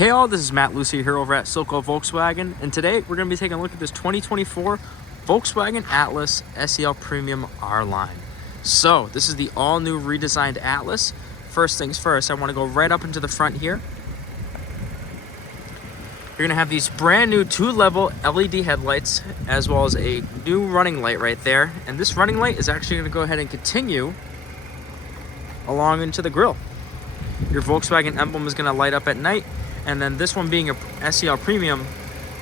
Hey all, this is Matt Lucy here over at Silko Volkswagen, and today we're going to be taking a look at this 2024 Volkswagen Atlas SEL Premium R-Line. So this is the all-new redesigned Atlas. First things first, I want to go right up into the front here. You're going to have these brand new 2-level LED headlights as well as a new running light right there, and this running light is actually going to go ahead and continue along into the grille. Your Volkswagen emblem is going to light up at night. And then this one being a SEL Premium,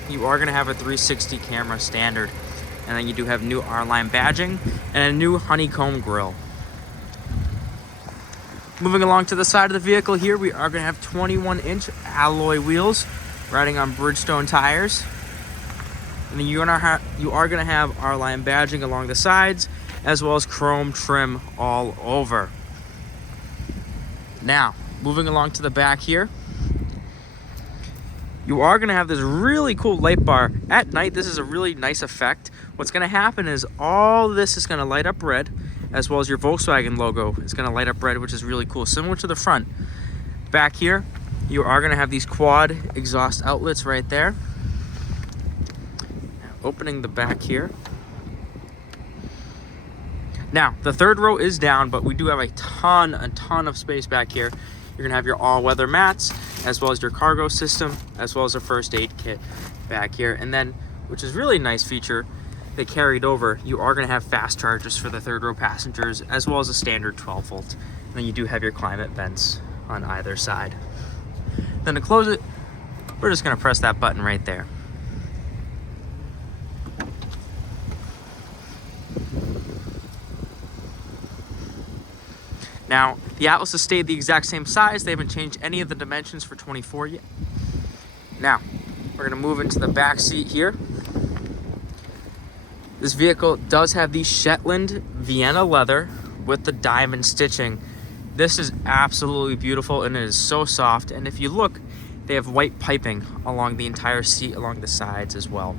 you are going to have a 360 camera standard. And then you do have new R-Line badging and a new honeycomb grille. Moving along to the side of the vehicle here, we are going to have 21-inch alloy wheels riding on Bridgestone tires. And then you are going to have R-Line badging along the sides as well as chrome trim all over. Now, moving along to the back here, you are going to have this really cool light bar. At night, this is a really nice effect. What's going to happen is all this is going to light up red, as well as your Volkswagen logo is going to light up red, which is really cool, similar to the front. Back here, you are going to have these quad exhaust outlets right there. Opening the back here. Now, the third row is down, but we do have a ton of space back here. You're going to have your all-weather mats, as well as your cargo system, as well as a first aid kit back here. And then, which is really a nice feature, they carried over, you are going to have fast chargers for the third row passengers, as well as a standard 12 volt. And then you do have your climate vents on either side. Then to close it, we're just going to press that button right there. Now, the Atlas has stayed the exact same size. They haven't changed any of the dimensions for 24 yet. Now, we're going to move into the back seat here. This vehicle does have the Shetland Vienna leather with the diamond stitching. This is absolutely beautiful, and it is so soft. And if you look, they have white piping along the entire seat, along the sides as well.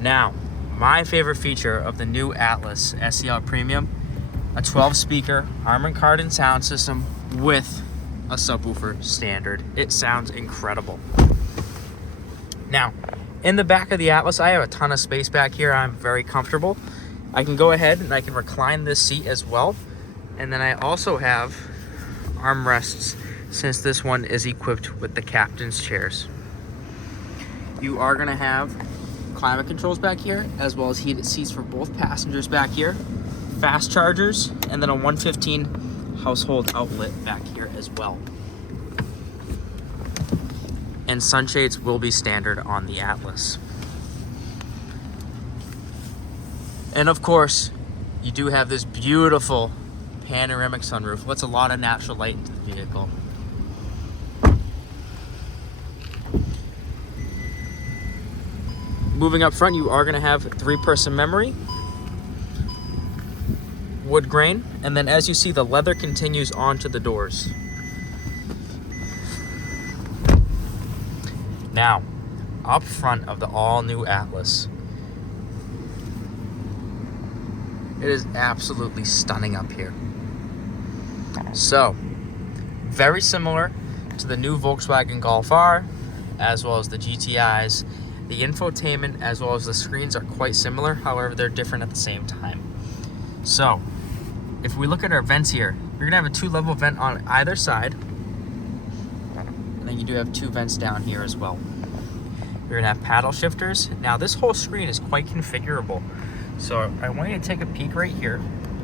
Now, my favorite feature of the new Atlas SEL Premium, a 12-speaker Harman Kardon sound system with a subwoofer standard. It sounds incredible. Now, in the back of the Atlas, I have a ton of space back here. I'm very comfortable. I can go ahead and I can recline this seat as well. And then I also have armrests, since this one is equipped with the captain's chairs. You are going to have climate controls back here, as well as heated seats for both passengers back here. Fast chargers, and then a 115 household outlet back here as well. And sunshades will be standard on the Atlas. And of course, you do have this beautiful panoramic sunroof. Lets a lot of natural light into the vehicle. Moving up front, you are going to have 3-person memory, wood grain, and then as you see, the leather continues onto the doors. Now, up front of the all-new Atlas, it is absolutely stunning up here. So, very similar to the new Volkswagen Golf R, as well as the GTIs. The infotainment as well as the screens are quite similar, however, they're different at the same time. So, if we look at our vents here, you're going to have a 2-level vent on either side. And then you do have 2 vents down here as well. You're going to have paddle shifters. Now, this whole screen is quite configurable. So, I want you to take a peek right here.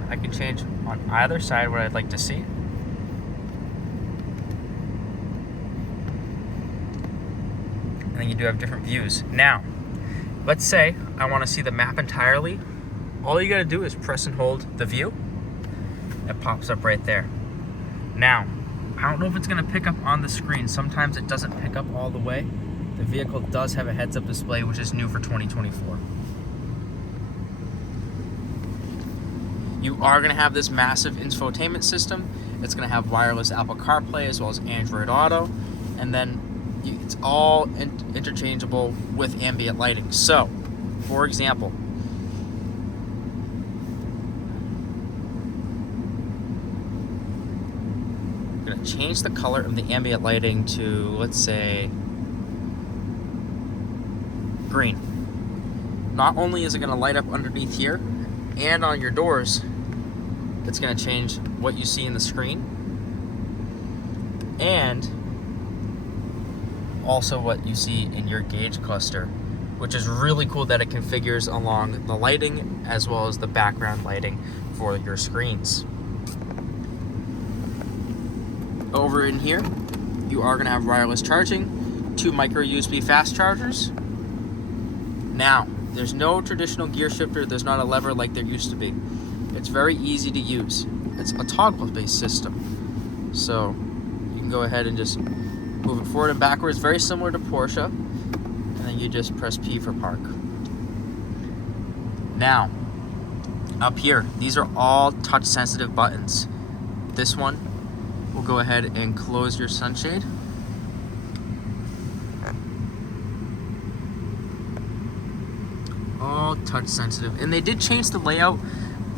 I can change on either side what I'd like to see. And then you do have different views. Now, let's say I want to see the map entirely. All you got to do is press and hold the view. It pops up right there. Now, I don't know if it's going to pick up on the screen. Sometimes it doesn't pick up all the way. The vehicle does have a heads-up display, which is new for 2024. You are going to have this massive infotainment system. It's going to have wireless Apple CarPlay as well as Android Auto. And then it's all interchangeable with ambient lighting. So, for example, change the color of the ambient lighting to, let's say, green. Not only is it going to light up underneath here and on your doors, it's going to change what you see in the screen and also what you see in your gauge cluster, which is really cool that it configures along the lighting as well as the background lighting for your screens. Over in here, you are going to have wireless charging, 2 micro USB fast chargers. Now, there's no traditional gear shifter, there's not a lever like there used to be. It's very easy to use. It's a toggle-based system. So you can go ahead and just move it forward and backwards, very similar to Porsche. And then you just press P for park. Now, up here, these are all touch-sensitive buttons. This one will go ahead and close your sunshade. All touch sensitive, and they did change the layout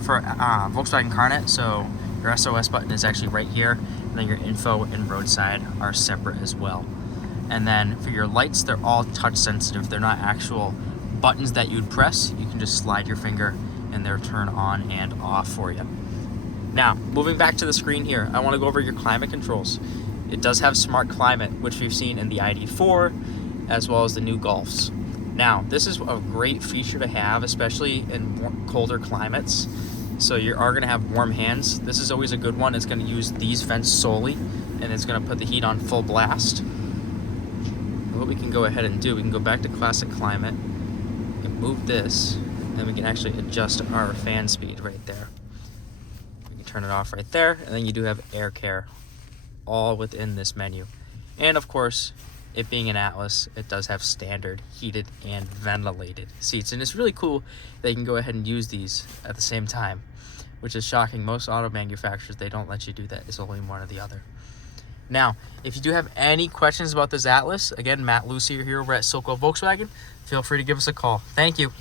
for Volkswagen CarNet, so your SOS button is actually right here, and then your info and roadside are separate as well. And then for your lights, they're all touch sensitive. They're not actual buttons that you'd press. You can just slide your finger and they'll turn on and off for you. Now, moving back to the screen here, I want to go over your climate controls. It does have smart climate, which we've seen in the ID4 as well as the new Golfs. Now, this is a great feature to have, especially in colder climates. So you are going to have warm hands. This is always a good one. It's going to use these vents solely, and it's going to put the heat on full blast. What we can go ahead and do, we can go back to classic climate, we can move this, and we can actually adjust our fan speed right there. We can turn it off right there, and then you do have air care all within this menu. And of course, it being an Atlas, it does have standard heated and ventilated seats. And it's really cool that you can go ahead and use these at the same time, which is shocking. Most auto manufacturers, they don't let you do that. It's only one or the other. Now, if you do have any questions about this Atlas, again, Matt Lucy here over at Silko Volkswagen, feel free to give us a call. Thank you.